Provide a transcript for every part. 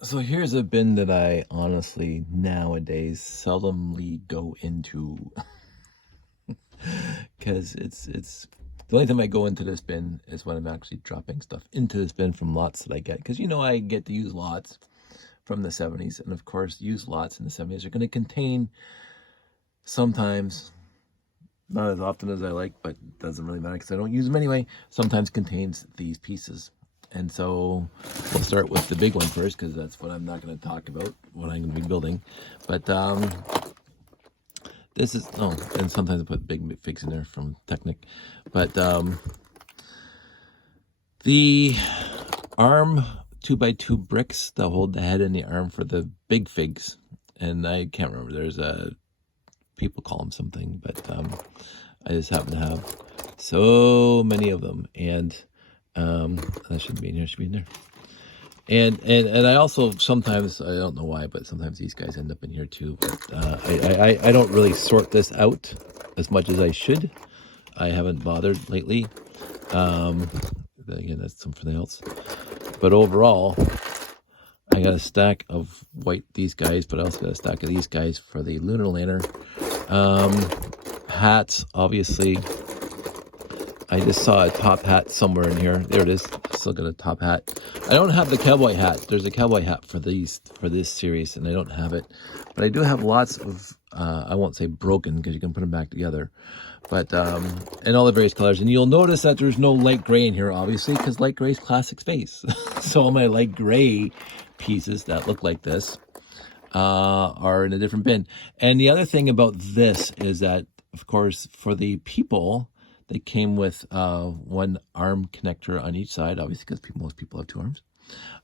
So here's a bin that I honestly nowadays seldomly go into because it's the only time I go into this bin is when I'm actually dropping stuff into this bin from lots that I get, because I get to use lots from the 70s, and of course used lots in the 70s are going to contain, sometimes, not as often as I like, but it doesn't really matter because I don't use them anyway, sometimes contains these pieces. And so we'll start with the big one first, because that's what I'm not going to talk about, what I'm going to be building. But this is, oh, and sometimes I put big figs in there from Technic. But the arm 2x2 bricks that hold the head and the arm for the big figs. And I can't remember, there's people call them something, but I just happen to have so many of them. And that shouldn't be in here, it should be in there. And I also sometimes, I don't know why, but sometimes these guys end up in here too. But I don't really sort this out as much as I should. I haven't bothered lately. Again, that's something else. But overall, I got a stack of these guys, but I also got a stack of these guys for the lunar lantern. Hats, obviously. I just saw a top hat somewhere in here. There it is. Still got a top hat. I don't have the cowboy hat. There's a cowboy hat for this series, and I don't have it. But I do have lots of, I won't say broken, because you can put them back together. But, in all the various colors. And you'll notice that there's no light gray in here, obviously, because light gray is classic space. So all my light gray pieces that look like this are in a different bin. And the other thing about this is that, of course, for the people, they came with one arm connector on each side, obviously, because most people have two arms.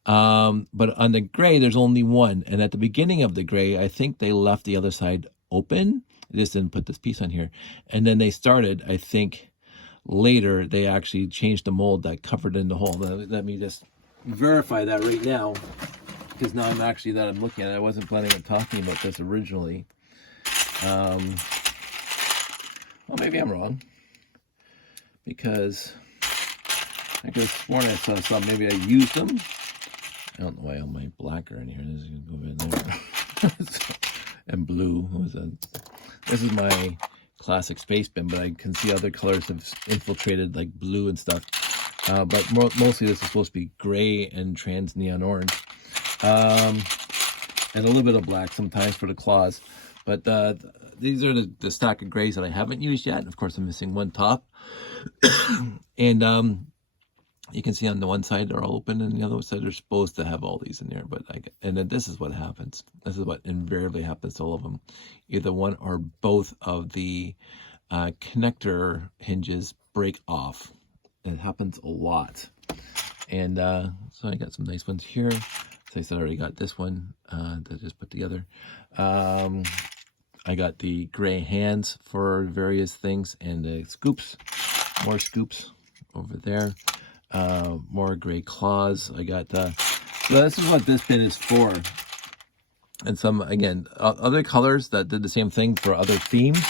But on the gray, there's only one. And at the beginning of the gray, I think they left the other side open. They just didn't put this piece on here. And then they started, I think, later, they actually changed the mold that covered in the hole. Let me just verify that right now, because now I'm looking at it. I wasn't planning on talking about this originally. Well, maybe I'm wrong, because I could have sworn I saw some. Maybe I used them. I don't know why all my black are in here. This is going to go in there. And blue. What was that? This is my classic space bin, but I can see other colors have infiltrated, like blue and stuff. But mostly this is supposed to be gray and trans neon orange. And a little bit of black sometimes for the claws. But these are the stack of grays that I haven't used yet. And of course, I'm missing one top. And you can see on the one side they're all open, and the other side they're supposed to have all these in there. But and then this is what happens. This is what invariably happens to all of them. Either one or both of the connector hinges break off. It happens a lot. And so I got some nice ones here. So I said I already got this one that I just put together. I got the gray hands for various things, and the scoops, more scoops over there. More gray claws. I got so this is what this bin is for. And some, again, other colors that did the same thing for other themes.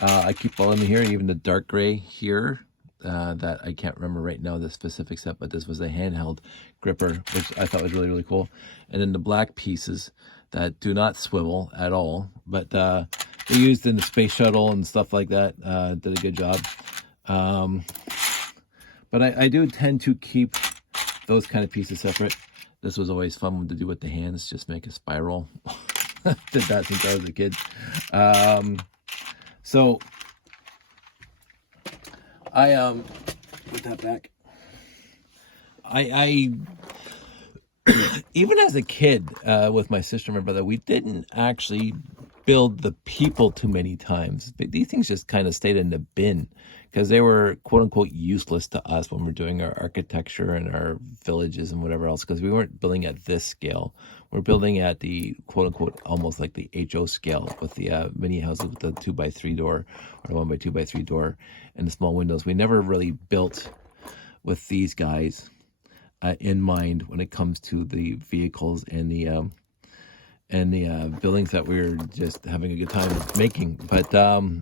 I keep all in here, even the dark gray here. That I can't remember right now the specific set, but this was a handheld gripper, which I thought was really, really cool. And then the black pieces that do not swivel at all, but they're used in the space shuttle and stuff like that. Did a good job. But I do tend to keep those kind of pieces separate. This was always fun to do with the hands, just make a spiral. Did that since I was a kid. So I put that back. I even as a kid with my sister and my brother, we didn't actually build the people too many times. These things just kind of stayed in the bin because they were quote unquote useless to us when we're doing our architecture and our villages and whatever else, because we weren't building at this scale. We're building at the quote unquote almost like the HO scale with the mini houses with the 2x3 door or 1x2x3 door and the small windows. We never really built with these guys in mind when it comes to the vehicles and the buildings that we were just having a good time making. But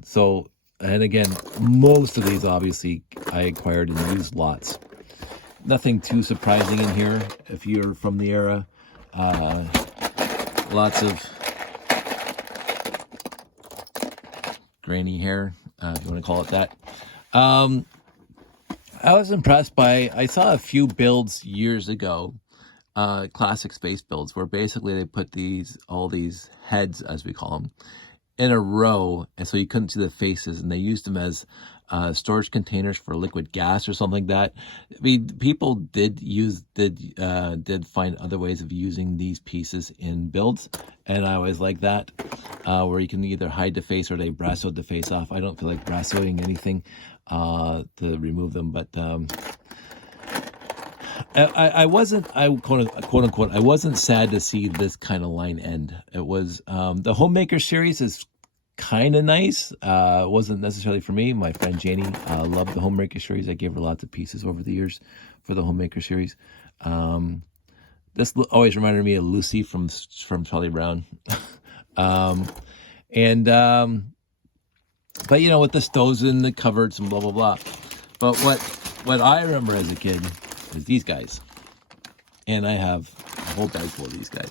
so, and again, most of these obviously I acquired in used lots. Nothing too surprising in here if you're from the era. Lots of grainy hair, if you want to call it that. I was impressed by, I saw a few builds years ago, classic space builds, where basically they put all these heads, as we call them, in a row, and so you couldn't see the faces, and they used them as storage containers for liquid gas or something like that. I mean, people did find other ways of using these pieces in builds, and I always like that, where you can either hide the face or they brasso the face off. I don't feel like brassoing anything to remove them, but I wasn't, quote unquote, I wasn't sad to see this kind of line end. It was, the Homemaker series is kind of nice. It wasn't necessarily for me. My friend Janie loved the Homemaker series. I gave her lots of pieces over the years for the Homemaker series. This always reminded me of Lucy from Charlie Brown. But you know, with the stoves and the cupboards and blah, blah, blah. But what I remember as a kid is these guys. And I have a whole bag full of these guys.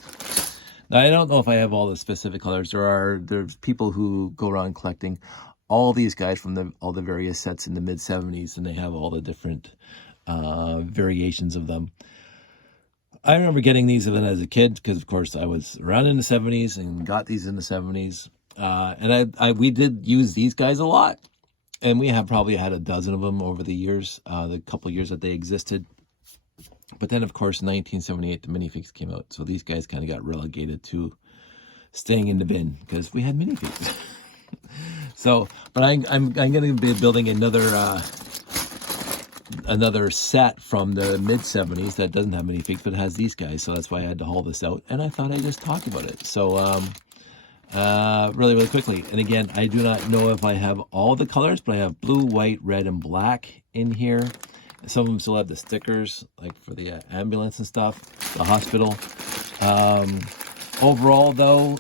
Now, I don't know if I have all the specific colors. There's people who go around collecting all these guys from all the various sets in the mid-70s, and they have all the different variations of them. I remember getting these even as a kid because, of course, I was around in the 70s and got these in the 70s. And we did use these guys a lot. And we have probably had a dozen of them over the years, the couple of years that they existed. But then, of course, in 1978, the minifigs came out. So these guys kind of got relegated to staying in the bin because we had minifigs. So, but I'm going to be building another set from the mid-70s that doesn't have minifigs, but it has these guys. So that's why I had to haul this out. And I thought I'd just talk about it. So, really, really quickly. And again, I do not know if I have all the colors, but I have blue, white, red, and black in here. Some of them still have the stickers, like for the ambulance and stuff, the hospital. Overall, though,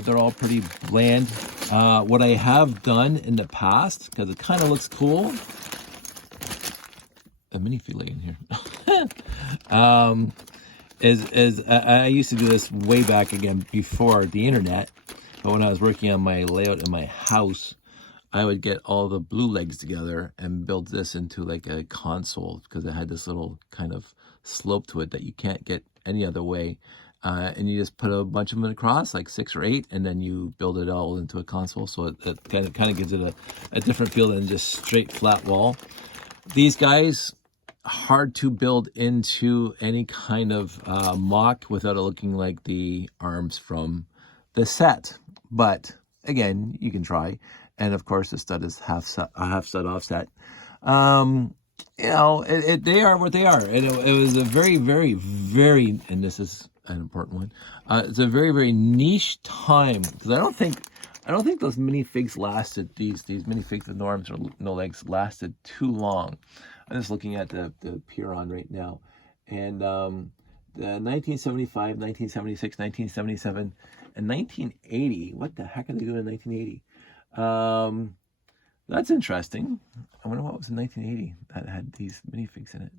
they're all pretty bland. What I have done in the past, because it kind of looks cool, a minifig in here, is I used to do this way back again before the internet. But when I was working on my layout in my house, I would get all the blue legs together and build this into like a console because it had this little kind of slope to it that you can't get any other way. And you just put a bunch of them across, like 6 or 8, and then you build it all into a console. So it kind of gives it a different feel than just straight flat wall. These guys, hard to build into any kind of mock without it looking like the arms from the set. But again, you can try. And of course, the stud is half stud offset. You know, they are what they are. It was a very, very, very, and this is an important one. It's a very, very niche time because I don't think those minifigs lasted. These minifigs with no arms or no legs lasted too long. I'm just looking at the Piron right now, and the 1975, 1976, 1977. In 1980, what the heck are they doing in 1980? That's interesting. I wonder what was in 1980 that had these minifigs in it.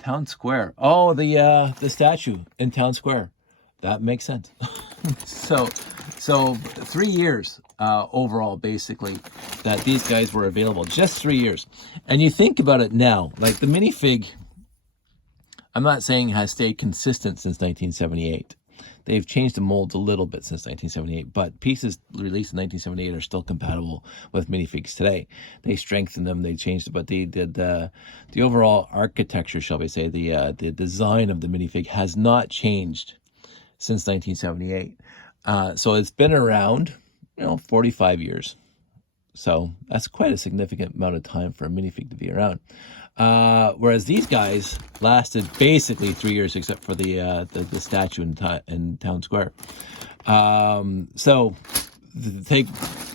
Town Square. Oh, the statue in Town Square. That makes sense. So 3 years overall, basically, that these guys were available. Just 3 years. And you think about it now, like the minifig, I'm not saying has stayed consistent since 1978. They've changed the molds a little bit since 1978, but pieces released in 1978 are still compatible with minifigs today. They strengthened them, they changed it, but they did the overall architecture, shall we say, the design of the minifig has not changed since 1978. So it's been around, 45 years. So that's quite a significant amount of time for a minifig to be around. Whereas these guys lasted basically 3 years, except for the statue in Town Square. So take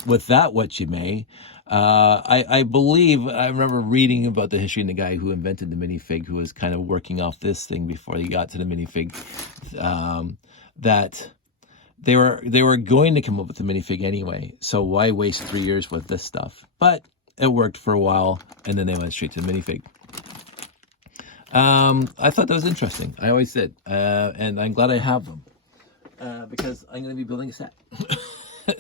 with that what you may. I believe I remember reading about the history and the guy who invented the minifig, who was kind of working off this thing before he got to the minifig, that they were going to come up with the minifig anyway. So why waste 3 years with this stuff? But it worked for a while, and then they went straight to the minifig. I thought that was interesting. I always did. And I'm glad I have them because I'm going to be building a set.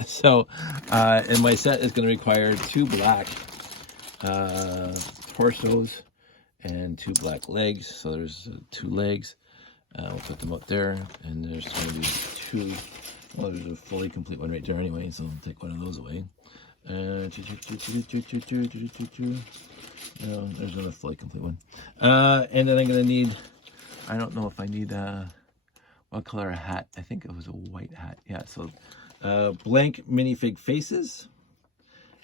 So, and my set is going to require 2 black torsos and 2 black legs. So there's 2 legs. We'll put them up there, and there's going to be 2. Well, there's a fully complete one right there anyway, so I'll take one of those away. There's another fully complete one. And then I'm going to need, I don't know if I need, what color a hat? I think it was a white hat. Yeah, so blank minifig faces,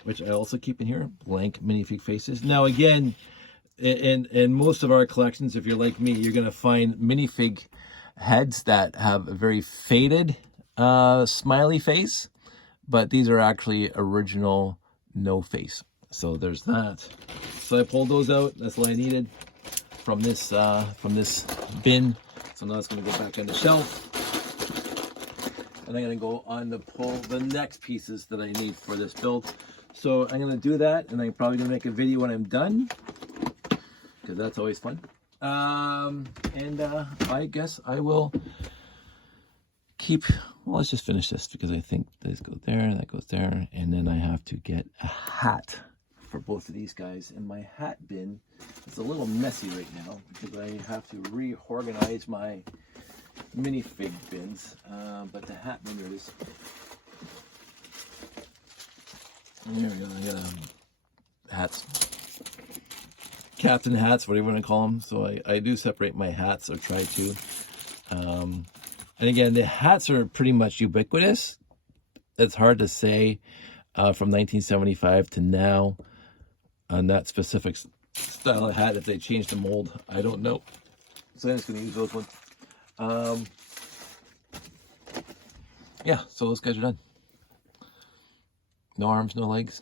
which I also keep in here, blank minifig faces. Now again, in most of our collections, if you're like me, you're going to find minifig heads that have a very faded smiley face, but these are actually original no face. So there's that. So I pulled those out. That's what I needed from this bin. So now it's going to go back on the shelf. And I'm going to go on to pull the next pieces that I need for this build. So I'm going to do that, and I'm probably going to make a video when I'm done, because that's always fun. I guess I will keep, well, let's just finish this, because I think this goes there, and that goes there, and then I have to get a hat for both of these guys. And my hat bin is a little messy right now, because I have to reorganize my minifig bins, but the hat bin is, there we go. I got hats, captain hats, whatever you want to call them. So I do separate my hats, or try to. And again, the hats are pretty much ubiquitous. It's hard to say from 1975 to now on that specific style of hat. If they changed the mold, I don't know. So I'm just going to use those ones. Yeah, so those guys are done. No arms, no legs.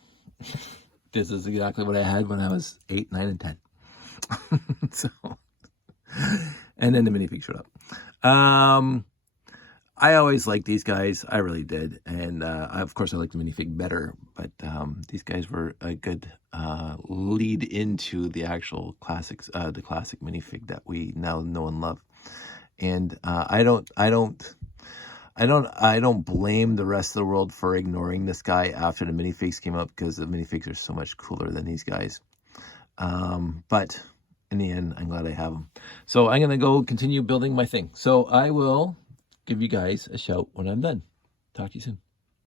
This is exactly what I had when I was 8, 9, and 10. So, and then the minifig showed up. I always liked these guys. I really did. And of course, I liked the minifig better. But these guys were a good lead into the actual classics, the classic minifig that we now know and love. And I don't blame the rest of the world for ignoring this guy after the minifigs came up, because the minifigs are so much cooler than these guys. But in the end, I'm glad I have them. So I'm going to go continue building my thing. So I will give you guys a shout when I'm done. Talk to you soon.